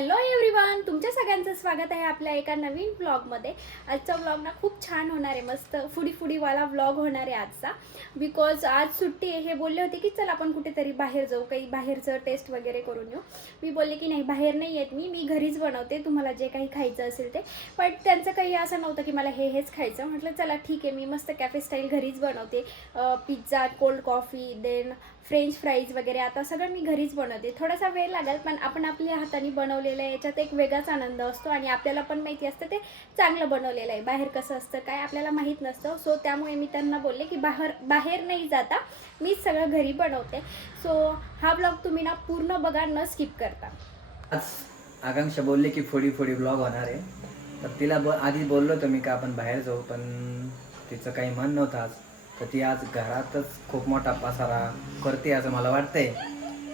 Hello everyone, तुमच्या सगळ्यांचं स्वागत आहे आपल्या एका नवीन व्लॉगमध्ये. आजचा व्लॉग ना खूप छान होणार आहे, मस्त फुडीवाला व्लॉग होणार आहे आजचा. बिकॉज आज सुट्टी आहे. हे बोलले होते की चल आपण कुठेतरी बाहेर जाऊ, काही बाहेरचं टेस्ट वगैरे करून येऊ. मी बोलले की नाही, बाहेर नाही येत मी घरीच बनवते, तुम्हाला जे काही खायचं असेल ते. पण त्यांचं काही असं नव्हतं की मला हेच खायचं. म्हटलं चला ठीक आहे, मी मस्त कॅफे स्टाईल घरीच बनवते. Pizza, cold coffee, then French fries वगैरे आता सगळं मी घरीच बनवते. थोडासा वेळ लागेल, पण आपण आपल्या हाताने बनवलेलं आहे याच्यात एक वेगळाच आनंद असतो आणि आपल्याला पण माहिती असतं ते चांगलं बनवलेलं आहे. बाहेर कसं असतं काय आपल्याला माहीत नसतं. सो त्यामुळे मी त्यांना बोलले की बाहेर नाही जाता मीच सगळं घरी बनवते. सो हा ब्लॉग तुम्ही ना पूर्ण बघा, न स्किप करता. आज आकांक्षा बोलले की फोडी ब्लॉग होणार आहे, तर तिला आधी बोललो होतो मी का आपण बाहेर जाऊ, पण तिचं काही मन नव्हतं आज. तर ती आज घरातच खूप मोठा पसारा करते असं मला वाटतंय.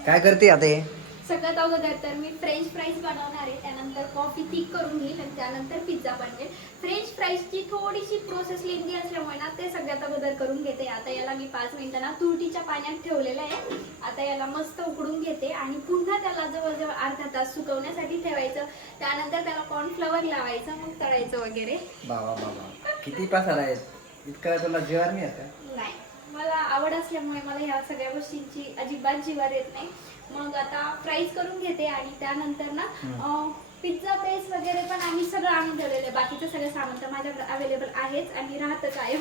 काय करते आता हे? सगळ्यात अगोदर तर मी फ्रेंच फ्राईज बनवणार आहे, त्यानंतर कॉफी थिक करून घेईल आणि त्यानंतर पिझ्झा बनवेल. फ्रेंच फ्राईजची थोडीशी प्रोसेस लेंदी असल्यामुळे ना ते सगळ्यात अगोदर करून घेते. आता याला मी 5 मिनिटं ना तुरटीच्या पाण्यात ठेवलेलं आहे. आता याला मस्त उकडून घेते आणि पुन्हा त्याला जवळजवळ अर्धा तास सुकवण्यासाठी ठेवायचं. त्यानंतर त्याला कॉर्नफ्लॉवर लावायचं, मग तळायचं वगैरे. बाबा किती पसारा आहे, इतकं तुला जीवार नाही येत? नाही, मला आवड असल्यामुळे मला ह्या सगळ्या गोष्टींची अजिबात जीवार येत नाही. मग आता फ्राईज करून घेते आणि त्यानंतर ना पिझ्झा बेस वगैरे पण आम्ही सगळं आणून ठेवलेलं आहे. बाकीचं सगळं सामान तर माझ्याकडे अवेलेबल आहेच आणि राहतच आहे.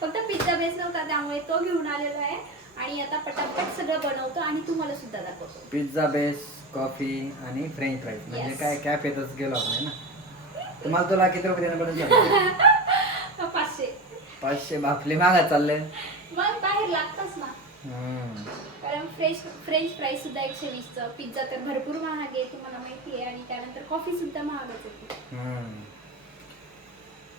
फक्त पिझ्झा बेस नव्हता त्यामुळे तो घेऊन आलेलो आहे आणि आता पटापट सगळं बनवतो आणि तुम्हाला सुद्धा दाखवतो. पिझ्झा बेस, कॉफी आणि फ्रेंच फ्राईज म्हणजे काय कॅफेतच गेलो आपण ना. तुम्हाला तुला किती रुपये देणं पडेल? 500 बापले मागा चालले. मग बाहेर लागतच ना, कारण फ्रेंच फ्राईज सुद्धा 120चं, पिझ्झा तर भरपूर महाग आहे तुम्हाला माहिती आहे, आणि त्यानंतर कॉफी सुद्धा महागच आहे.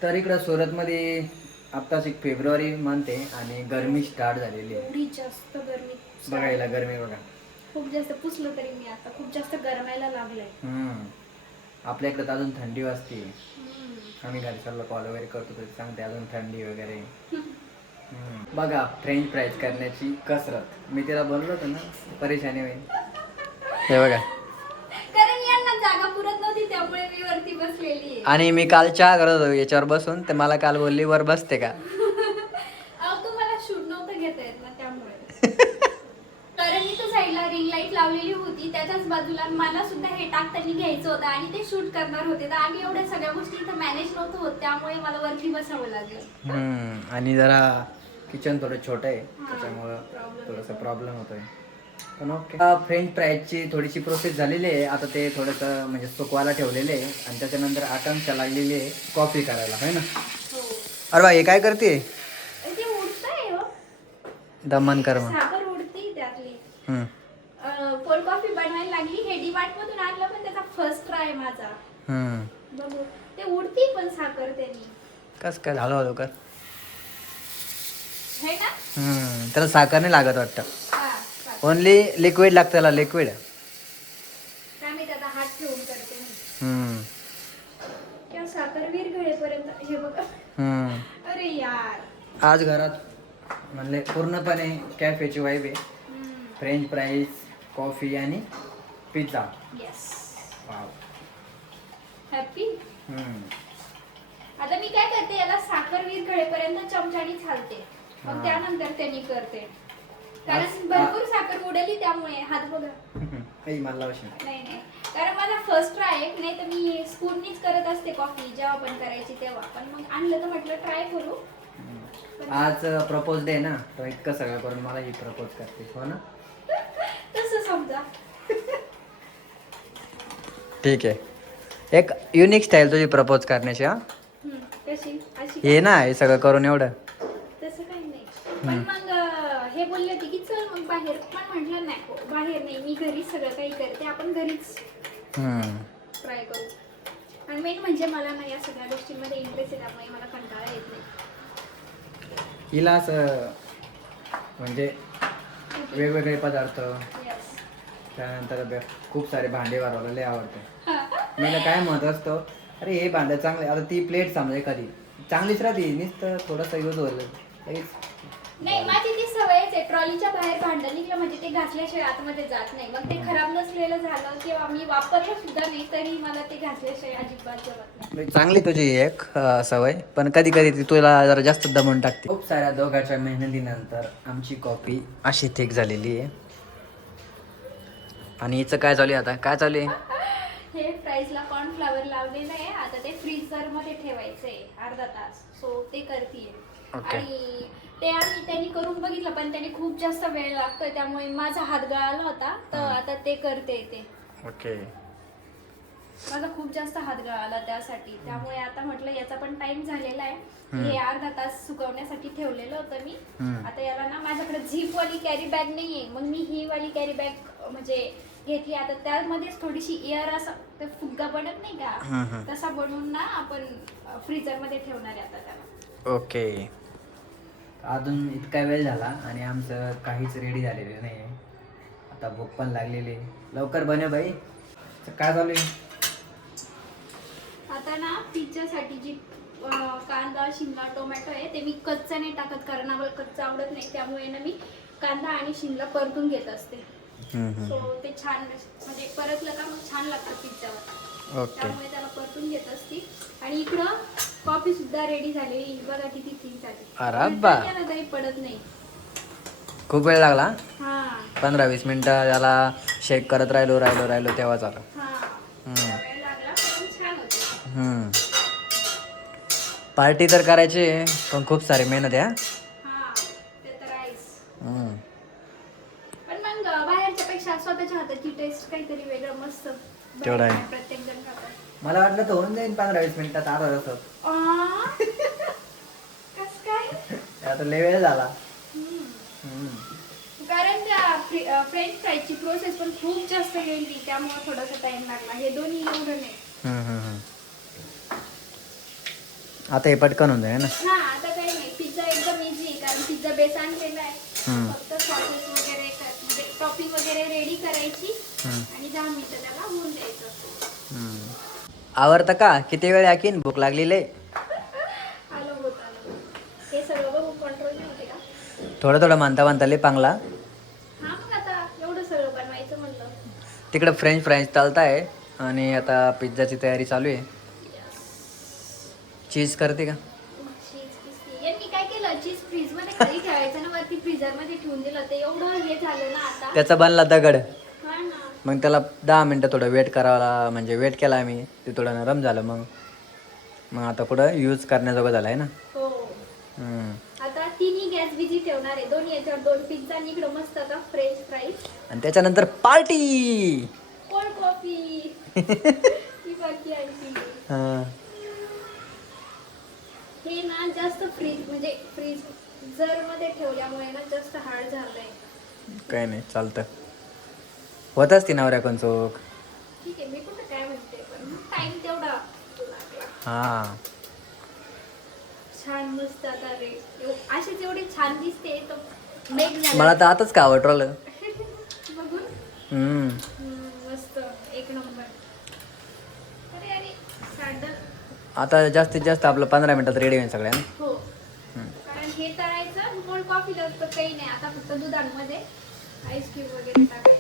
तर इकडं सुरत मध्ये आत्ताच 1 फेब्रुवारी मंथ आहे आणि गरमी स्टार्ट झालेली आहे. एवढी जास्त गरमी बघायला गरमी बघा, खूप जास्त पुसलं तरी मी आता खूप जास्त गरमायला लागलंय. आपल्या इकडे तर अजून थंडी वाजते. आम्ही घरी सर्व कॉल वगैरे करतो तरी सांगते अजून थंडी वगैरे. बघा फ्रेंच फ्राईज करण्याची कसरत, मी तिला बोललो होतो ना परेशानी होईल. हे बघा, कारण यांना जागा पुरत नव्हती त्यामुळे मी वरती बसलेली आहे. आणि मी काल चहा करत होतो याच्यावर बसून, तर मला काल बोलली वर बसते का. तुम्हाला शूट नव्हतं घेता येत ना त्यामुळे. कारण मी तो साईडला रिंग लाईट लावलेली होती, त्याच्याच बाजूला मला सुद्धा हे टाकताना घ्यायचं होतं आणि ते शूट करणार होते, तर आम्ही एवढ्या सगळ्या गोष्टी इथं मॅनेज नव्हतं होत त्यामुळे मला वरती बसावं लागलं. आणि जरा किचन थोडं छोटं आहे त्याच्यामुळं थोडंसं प्रॉब्लेम होतोय. पण ओके. फ्रेंच फ्राईजची थोडीशी प्रोसेस झालेली आहे. आता ते थोडंसं म्हणजे सुकवायला ठेवलेले आहे आणि त्याच्यानंतर आकांक्षा लागलेली आहे कॉफी करायला, है ना. अरे बाई, हे काय करते? ते उडतंय हो, दमन कर मग. साखर उडती त्यातली. कोल्ड कॉफी बनवायला लागली. हे डीमार्ट मधून आणलं, पण त्याचा फर्स्ट ट्राय माझा. बघू, ते उडती पण साखर त्यांनी. कस काय झालं हळू कर. है ना. त्याला साखर नाही लागत वाटतं, हा, ओनली लिक्विड लागतं त्याला, लिक्विड. काय मी त्याचा हात ठेवून करते मी. त्या साखर विरघळेपर्यंत हे बघा. अरे यार, आज घरात म्हणले पूर्णपणे कॅफेची वाईब आहे. फ्रेंच फ्राईज, कॉफी आणि पिझ्झा. Yes, wow. हॅपी. आता मी काय करते, याला साखर विरघळेपर्यंत चमच्याने चालते, मग त्यानंतर त्यांनी करते, कारण भरपूर साखर उडली त्यामुळे. हात बघा. मला लावशील? नाही, कारण माझा फर्स्ट ट्राय आहे. नाही तर मी स्पूननीच करत असते कॉफी जेव्हा पण करायची तेव्हा, पण मग आणलं तर म्हटलं ट्राय करू. आज प्रपोज डे ना, तर इतकं सगळं करून मला ही प्रपोज करते, हो ना. तसं समजा. ठीक आहे, एक युनिक स्टाईल तुझी प्रपोज करण्याची. कशी अशी हे ना, हे सगळं करून एवढं तसं काही नाही. पण मग हे बोलले होते की चल मग बाहेर, पण म्हटलं नाही, बाहेर नाही, मी घरीच सगळं काही करते, आपण घरीच ट्राय करू. आणि मेन म्हणजे मला ना या सगळ्या गोष्टींमध्ये इंटरेस्ट आहे, त्यामुळे मला कंटाळा येत नाही. हिला असं म्हणजे वेगवेगळे पदार्थ, त्यानंतर खूप सारे भांडे वाढवायला लय आवडते. मला काय म्हणत असतो, अरे हे भांडं चांगले, आता ती प्लेट समजा एखादी चांगलीच राहते, नुसतं थोडंसं यूज होईल. नाही माझी ती सवयच आहे, ट्रॉलीच्या बाहेर भांडं निघलं म्हणजे ते घासल्याशिवाय आतमध्ये जात नाही. मग ते खराब नसलेलं झालं किंवा मी वापरलं सुद्धा नाही तरी मला ते घासल्याशिवाय अजिबात जमत नाही. चांगली तुझी एक सवय, पण कधी कधी ती तुला जरा जास्त दमून टाकते. खूप साऱ्या दोघांच्या मेहनतीनंतर आमची कॉफी अशी थिक झालेली आहे. आणि हिचं काय चालू आहे आता, काय चालू आहे? हे फ्राईजला कॉर्नफ्लावर लावलेलं आहे, आता ते फ्रीजर मध्ये ठेवायचंय अर्धा तास, सो ते करतीये. Okay. आणि ते आम्ही त्यांनी करून बघितलं पण त्यांनी खूप जास्त वेळ लागतोय, त्यामुळे माझा हात गळाला होता, तर आता ते करते ते. ओके. माझा खूप जास्त हात गळाला त्यासाठी, त्यामुळे आता म्हटलं याचा पण टाइम झालेला आहे. हे अर्धा तास सुकवण्यासाठी ठेवलेलं होतं मी. आता याला ना माझ्याकडे झीप वाली कॅरी बॅग नाहीये, मग मी ही वाली कॅरी बॅग म्हणजे घेतली. आता त्यामध्येच थोडीशी एअर असं ते फुग्गा बनत नाही का, तसा बनवून ना आपण फ्रीजर मध्ये ठेवणार आहे आता त्याला. ओके. अजून इतका वेळ झाला आणि आमचं काहीच रेडी झालेलं नाही आहे. आता भूक पण लागलेली आहे. लवकर बने बाई. काय चालू आहे? आता ना पिझ्झासाठी जी कांदा, शिमला, टोमॅटो आहे ते मी कच्चा नाही टाकत, कारण आम्हाला कच्चा आवडत नाही. त्यामुळे ना मी कांदा आणि शिमला परतून घेत असते. सो ते छान म्हणजे परतलं का मग छान लागतं पिझ्झावर. ओके. त्यामुळे त्याला परतून घेत असते. आणि इकडं कॉफी सुद्धा रेडी झालेली, बघा किती थिक झाली. अरे बा. तरी पडत नाही. खूप वेळ लागला. हा 15-20 मिनिटं त्याला शेक करत राहिलो तेव्हा झालं. हा वेळ लागला पण छान होते. पार्टी तर करायची पण खूप सारी मेहनत आहे. हा ते तर आहेच. हम्म. पण मग बाहेरच्या पेक्षा स्वतःच्या हाताची टेस्ट काहीतरी वेगळं मस्त. तेवढं आहे. प्रत्येक जण खातात. मला वाटलं तर होऊन जाईल 15-20 मिनिटात, अर्धा तासात. कस काय? आता लय वेळ झाला. कारण त्या फ्रेंच फ्राईजची प्रोसेस पण खूप जास्त गेली, त्यामुळे थोडासा टाइम लागला. हे दोन्ही एवढं नाही. आता हे पटकन होऊन जाईल ना. हा आता काही नाही, पिझ्झा एकदम इझी, कारण पिझ्झा बेस आणलेला आहे. फक्त सॉसेस वगैरे म्हणजे टॉपिंग वगैरे रेडी करायची आणि 10 मिनिटं त्याला होऊन द्यायचं. आवडतं का? किती वेळ याकीन भूक लागलेली आहे. आलं होत आलं. हे सगळं बघून कंट्रोल नाही होते का? थोडं म्हणता लय पांगला. हा मग आता एवढं सगळं बनवायचं म्हणलं. तिकडे फ्रेंच फ्राईज चालताय आणि आता पिझ्झाची तयारी चालू आहे. चीज करते का? चीज किसती. यांनी काय केलं, चीज फ्रीज मध्ये खाली ठेवायचं ना, वरती फ्रीजर मध्ये ठेवून दिलं. ते एवढं हे झालं ना आता. त्याचा बनला दगड. हा ना. मग त्याला 10 मिनटं थोडं वेट करावं, म्हणजे वेट केला आम्ही, ते थोडं नरम झालं. मग आता पुढं यूज करण्याजोगं झालं आहे ना. हो. आता तिन्ही गॅस बिझी ठेवणार आहे, दोन्ही याच्यावर 2 पिझ्झा आणि इकडं मस्त आता फ्रेंच फ्राईज आणि त्याच्यानंतर पार्टी. Cold coffee. ती बाकी आणखी. हे ना जास्त फ्रीजर मध्ये ठेवल्यामुळे ना जास्त हार्ड झालंय. काही नाही, चालतं. होतच ती नवऱ्याकडून चूक. ठीक आहे, मी कुठं काय म्हणते, पण टाइम तेवढा लागला. हा. छान मस्त आता रे अशीच एवढी छान दिसते तर मेक झालं. मला तर आताच का आवडलं बघून. मस्त एक नंबर. अरे अरे सॅडल. आता जास्तीत जास्त आपलं 15 मिनिटात रेडी होईल सगळ्यांना. हो, कारण हे तळायचं कोल्ड कॉफीला तर काही नाही, आता फक्त दुधामध्ये आईस क्यूब वगैरे टाकायचे.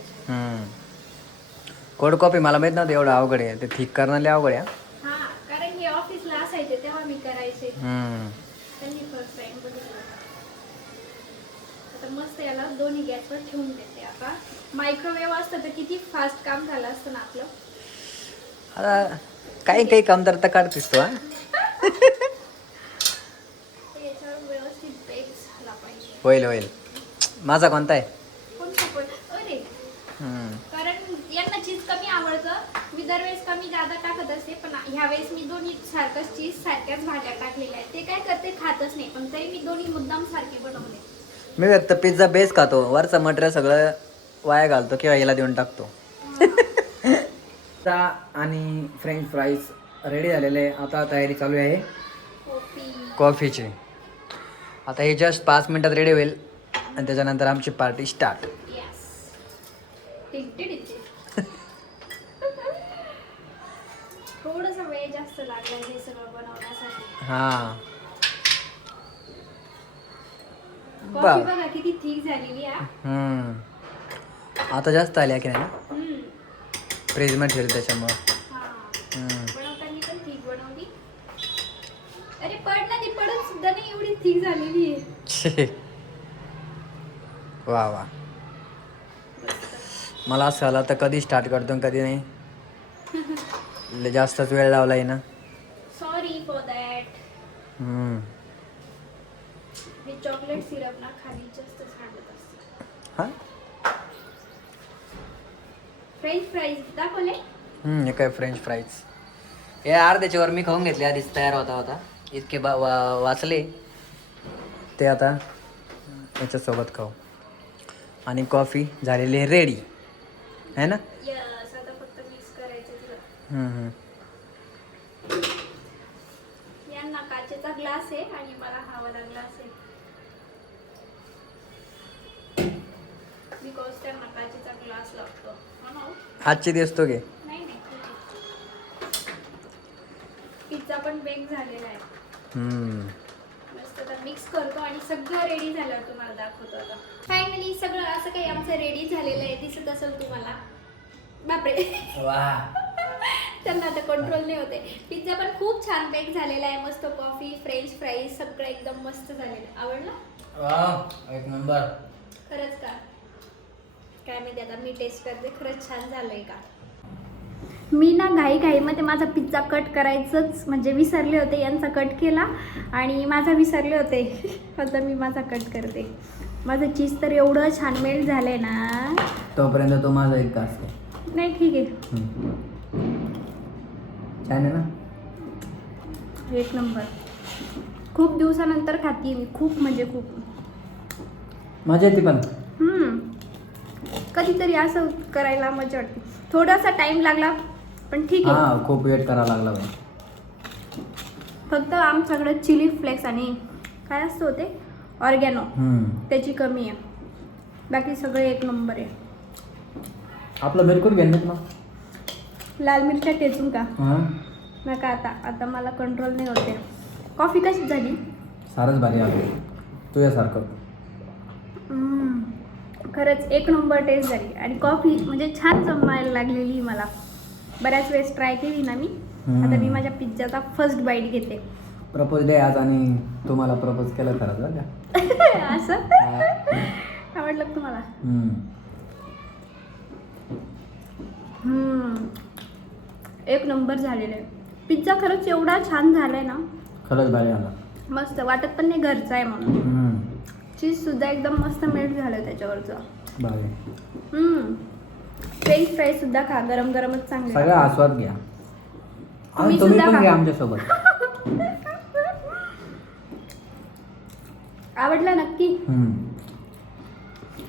कोल्ड कॉफी मला माहित नव्हतं एवढं अवघड आहे, ते थिक करणं लय अवघड आहे. हा, कारण हे ऑफिसला असायचे तेव्हा मी करायचे. त्यांनी फर्स्ट टाइम बघितलं. आता मस्त याला दोन्ही गॅसवर ठेवून देते. आता मायक्रोवेव्ह असतं तर किती फास्ट काम झालं असतं ना आपलं. आता काही कमतरता काढतेस तू. याच्यावर व्यवस्थित बेक झाला पाहिजे. होईल. माझा कोणता आहे? कोणता पण अरे, कारण यांना चीज कमी आवडतं. मी दरवेळेस कमी जादा टाकत असते, पण ह्या वेळेस मी दोन्ही सारखंच चीज सारख्याच भाज्या टाकलेल्या आहेत. ते काय करते, खातच नाही, पण तरी मी दोन्ही मुद्दाम सारखे बनवले. मी फक्त पिझ्झा बेस खातो, वरचं मटेरियल सगळं वाया घालतो किंवा याला देऊन टाकतो. आणि फ्रेंच फ्राईज रेडी झालेले. आता तयारी चालू आहे कॉफीची. आता हे जस्ट 5 मिनिटात रेडी होईल आणि त्याच्यानंतर आमची पार्टी स्टार्ट. थोडासा वेळ जास्त लागला हे सगळं बनवण्यासाठी. हा, कॉफी बघा किती थिक झालेली आहे. आता जास्त आल्या की नाही हम्म. फ्रीजमध्ये ठेवली त्याच्यामुळं. हा. बनवताना पण थिक बनवली. अरे पड ना, ती पडत सुद्धा नाही एवढी थिक झालेली आहे. वा वा. मला असं झालं तर कधी स्टार्ट करतो आणि कधी नाही. जास्तच वेळ लावलाय ना. Sorry for that. हे चॉकलेट सिरप ना खाली जास्त सांडत असते. हां फ्रेंच फ्राईज दाखवले. हे काय फ्रेंच फ्राईज हे अर्ध्याच्यावर मी खाऊन घेतले आधीच तयार होता इतके वाचले ते आता याच्यासोबत खाऊ. आणि कॉफी झालेली रेडी आहे ना. यस, आता फक्त मिक्स करायचं तिला. यांना काचेचा ग्लास आहे आणि मला हा वाला ग्लास आहे. बिकॉज त्यांना काचेचा ग्लास लागतो. आजची दिवस तो घे. नाही नाही, पिझ्झा पण बेक झालेला आहे. मस्त आता मिक्स करतो आणि सगळं रेडी झाल्यावर तुम्हाला दाखवतो. आता फायनली सगळं असं काही आमचं रेडी झालेलं आहे. दिसत असेल तुम्हाला. बापरे. त्यांना आता कंट्रोल नाही होते. पिझ्झा पण खूप छान बेक झालेला आहे. मस्त कॉफी, फ्रेंच फ्राईज सगळं एकदम मस्त झालेलं आहे. आवडलं? एक नंबर. खरंच का? काय माहिती, आता मी टेस्ट करते खरंच छान झालंय का. मी ना घाईमध्ये माझा पिझ्झा कट करायचंच म्हणजे विसरले होते. यांचा कट केला आणि माझा विसरले होते. आता मी माझा कट करते. माझं चीज तर एवढं छान मेल्ट झालंय ना. तोपर्यंत तो माझा एक घास आहे. नाही ठीक आहे. छान आहे ना. एक नंबर. खूप दिवसानंतर खाते मी. खूप म्हणजे खूप मजा येते पण. कधीतरी असं करायला मजा वाटते. थोडासा टाइम लागला पण ठीक आहे. खूप वेट करावा लागला. फक्त आमच्याकडे चिली फ्लेक्स आणि काय असतं होते ऑर्गॅनो त्याची कमी आहे. बाकी सगळे एक नंबर आहे. आपलं बिलकुल घेण्यात ना. लाल मिरच्या टेचून का नका. आता मला कंट्रोल नाही होते. कॉफी कशी झाली? सारच भारी आहे तुझ्यासारखं. खरंच एक नंबर टेस्ट झाली. आणि कॉफी म्हणजे छान जमायला लागलेली मला. बऱ्याच वेळेस ट्राय केली ना मी. आता मी माझ्या पिझ्झाचा फर्स्ट बाईट घेते. प्रपोज डे आज आणि तुम्हाला प्रपोज केलं खरंच बरं का. असं आवडलं का तुम्हाला? एक नंबर झालेलं आहे. पिझ्झा खरंच एवढा छान झालाय ना. खरंच भारी आला. मस्त वाटत पण नाही घरचा आहे म्हणून. चीज सुद्धा एकदम मस्त मेल्ट झालं त्याच्यावरचं. भारी. फ्रेंच फ्राईज सुद्धा खा. गरम गरमच चांगले. सगळा आस्वाद घ्या. तुम्ही पण सुद्धा घ्या आमच्यासोबत. आवडला नक्की.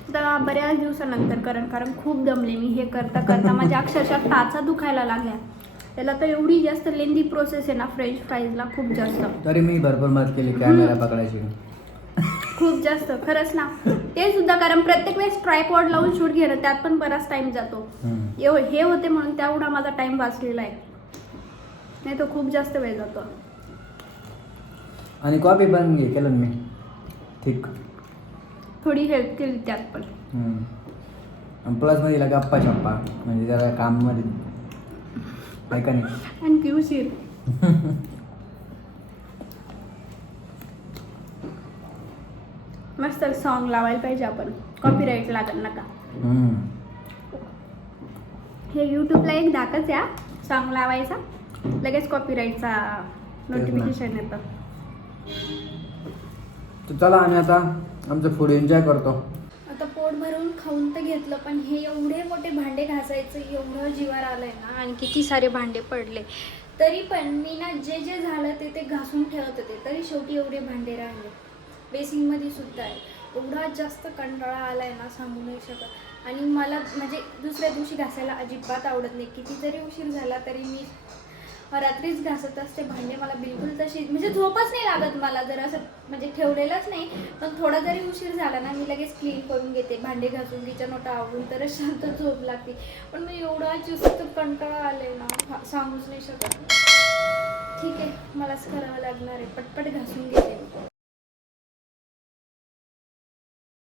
आता बऱ्याच दिवसानंतर कारण खूप दमले मी. हे करता करता माझ्या अक्षरशः टाचा दुखायला लागल्या. त्याला तर एवढी जास्त लेंदी प्रोसेस आहे ना फ्रेंच फ्राईजला. खूप जास्त. तरी मी भरपूर मदत केली कॅमेरा पकडायची. खूप जास्त खरंच ना. ते सुद्धा कारण प्रत्येक वेळेस ट्रायपॉड लावून शूट घेणं त्यात पण बराच टाइम जातो. हे होते म्हणून तेवढा माझा टाइम वाचलेला आहे. नाही तो खूप जास्त वेळ जातो. आणि कॉफी पण केलं मी ठीक. थोडी हेल्प केली त्यात पण. प्लस मध्ये तिला गप्पा छप्पा म्हणजे जरा काम मध्ये ऐका नाही. आणि क्यूसीर मस्त सॉन्ग लावायला पाहिजे आपण. कॉपीराईट लागत नका. हे यूट्यूबला एक धाकच या सॉन्ग लावायचा लगेच कॉपीराईटचा नोटिफिकेशन येतं. तर चला आम्ही आता आमचं फूड एन्जॉय करतो. आता पोट भरून खाऊन तर घेतलं पण हे एवढे मोठे भांडे घासायचं एवढं जीवावर आलंय ना. आणि किती सारे भांडे पडले तरी पण मी ना जे झालं ते घासून ठेवत होते. तरी शेवटी एवढे भांडे राहिले. बेसिंगमध्ये सुद्धा आहे. एवढा जास्त कंटाळा आलाय ना सांगू नाही शकत. आणि मला म्हणजे दुसऱ्या दिवशी घासायला अजिबात आवडत नाही. किती जरी उशीर झाला तरी मी रात्रीच घासत असते भांडे. मला बिलकुल तशी म्हणजे झोपच नाही लागत मला. जर असं म्हणजे ठेवलेलंच नाही पण थोडा जरी उशीर झाला ना मी लगेच क्लीन करून घेते. भांडे घासून किचन ओटा आवरून तरच शांत झोप लागते. पण मी एवढा जास्त कंटाळा आले ना सांगूच नाही शकत. ठीक आहे मलाच करावं लागणार आहे. पटपट घासून घेते.